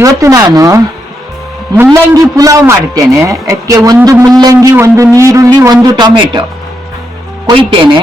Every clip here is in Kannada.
ಇವತ್ತು ನಾನು ಮುಲ್ಲಂಗಿ ಪುಲಾವ್ ಮಾಡ್ತೇನೆ. ಅದಕ್ಕೆ ಒಂದು ಮುಲ್ಲಂಗಿ, ಒಂದು ನೀರುಳ್ಳಿ, ಒಂದು ಟೊಮೆಟೊ ಕೊಯ್ತೇನೆ.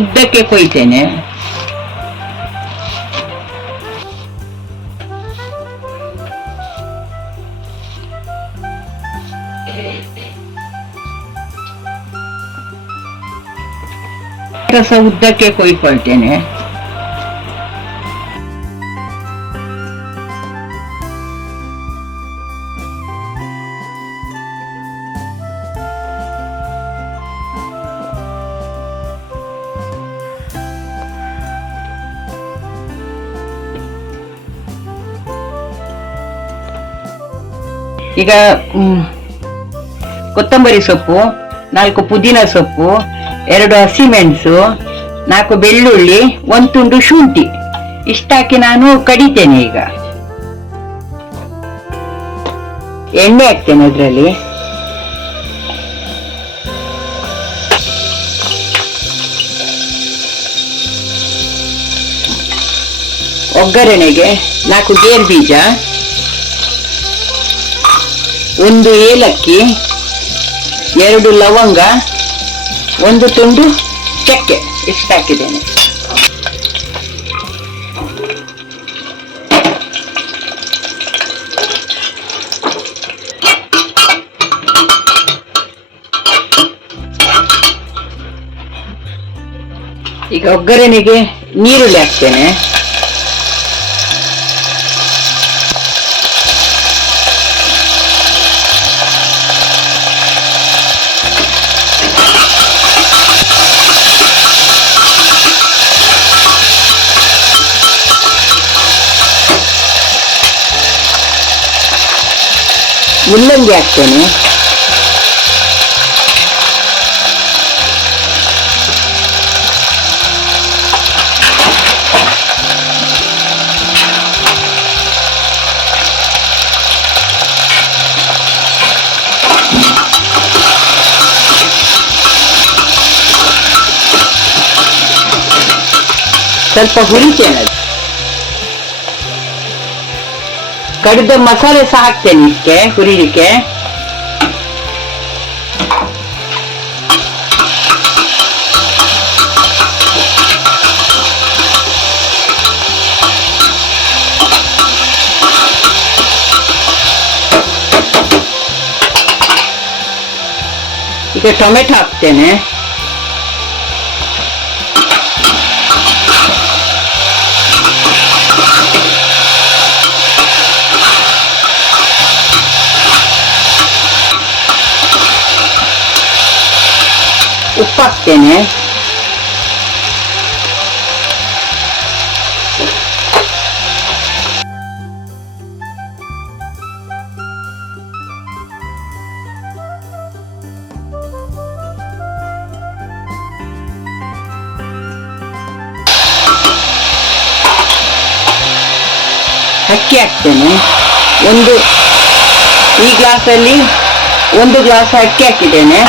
ಉದ್ದಕ್ಕೆ ಕೊಯ್ತೇನೆ. ರಸ ಉದ್ದಕ್ಕೆ ಕೊಯ್ಕೊಳ್ತೇನೆ. ಈಗ ಕೊತ್ತಂಬರಿ ಸೊಪ್ಪು, 4 ಪುದೀನ ಸೊಪ್ಪು, 2 ಹಸಿಮೆಣಸು, 4 ಬೆಳ್ಳುಳ್ಳಿ, 1 ತುಂಡು ಶುಂಠಿ ಇಷ್ಟಾಕಿ ನಾನು ಕಡಿತೇನೆ. ಈಗ ಎಣ್ಣೆ ಹಾಕ್ತೇನೆ. ಅದರಲ್ಲಿ ಒಗ್ಗರಣೆಗೆ 4 ಗೇರು ಬೀಜ, 1 ಏಲಕ್ಕಿ, 2 ಲವಂಗ, 1 ತುಂಡು ಚಕ್ಕೆ ಇಷ್ಟು ಹಾಕಿದ್ದೇನೆ. ಈಗ ಒಗ್ಗರಣೆಗೆ ನೀರುಳ್ಳಿ ಹಾಕ್ತೇನೆ. ಮುಲ್ಲಂಗಿ ಹಾಕ್ತೇನೆ. ಸ್ವಲ್ಪ ಹುರಿತೇನೆ. ಕಡಿದ ಮಸಾಲೆ ಸಹ ಹಾಕ್ತೇನೆ ಇದಕ್ಕೆ ಹುರಿಲಿಕ್ಕೆ. ಈಗ ಟೊಮೆಟೊ ಹಾಕ್ತೇನೆ. ಉಪ್ಪು ಹಾಕ್ತೇನೆ. ಅಕ್ಕಿ ಹಾಕ್ತೇನೆ. ಈ ಗ್ಲಾಸಲ್ಲಿ 1 ಗ್ಲಾಸ್ ಅಕ್ಕಿ ಹಾಕಿದ್ದೇನೆ.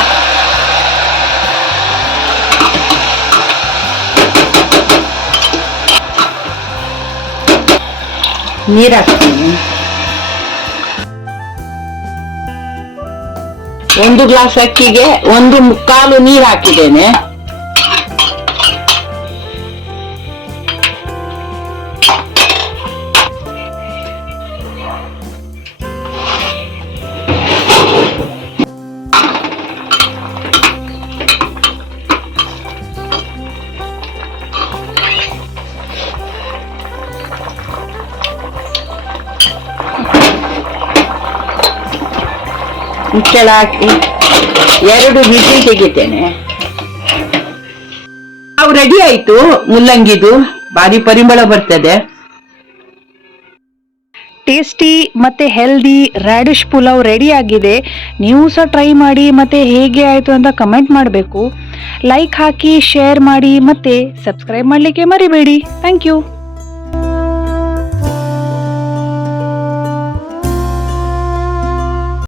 ನೀರು ಹಾಕ್ತೀನಿ. 1 ಗ್ಲಾಸ್ ಅಕ್ಕಿಗೆ 1 ನೀರು ಹಾಕಿದ್ದೇನೆ. ಮುಚ್ಚಳ ಹಾಕಿ 2 ವಿಸಿಲ್ ತೆಗಿತೇನೆ. ನಾವು ರೆಡಿ ಆಯ್ತು. ಮುಲ್ಲಂಗಿದು ಭಾರಿ ಪರಿಮಳ ಬರ್ತದೆ. ಟೇಸ್ಟಿ ಮತ್ತೆ ಹೆಲ್ದಿ ರ್ಯಾಡಿಶ್ ಪುಲಾವ್ ರೆಡಿ ಆಗಿದೆ. ನೀವು ಸಹ ಟ್ರೈ ಮಾಡಿ ಮತ್ತೆ ಹೇಗೆ ಆಯಿತು ಅಂತ ಕಮೆಂಟ್ ಮಾಡಬೇಕು. ಲೈಕ್ ಹಾಕಿ, ಶೇರ್ ಮಾಡಿ ಮತ್ತೆ ಸಬ್ಸ್ಕ್ರೈಬ್ ಮಾಡಲಿಕ್ಕೆ ಮರಿಬೇಡಿ. Thank you.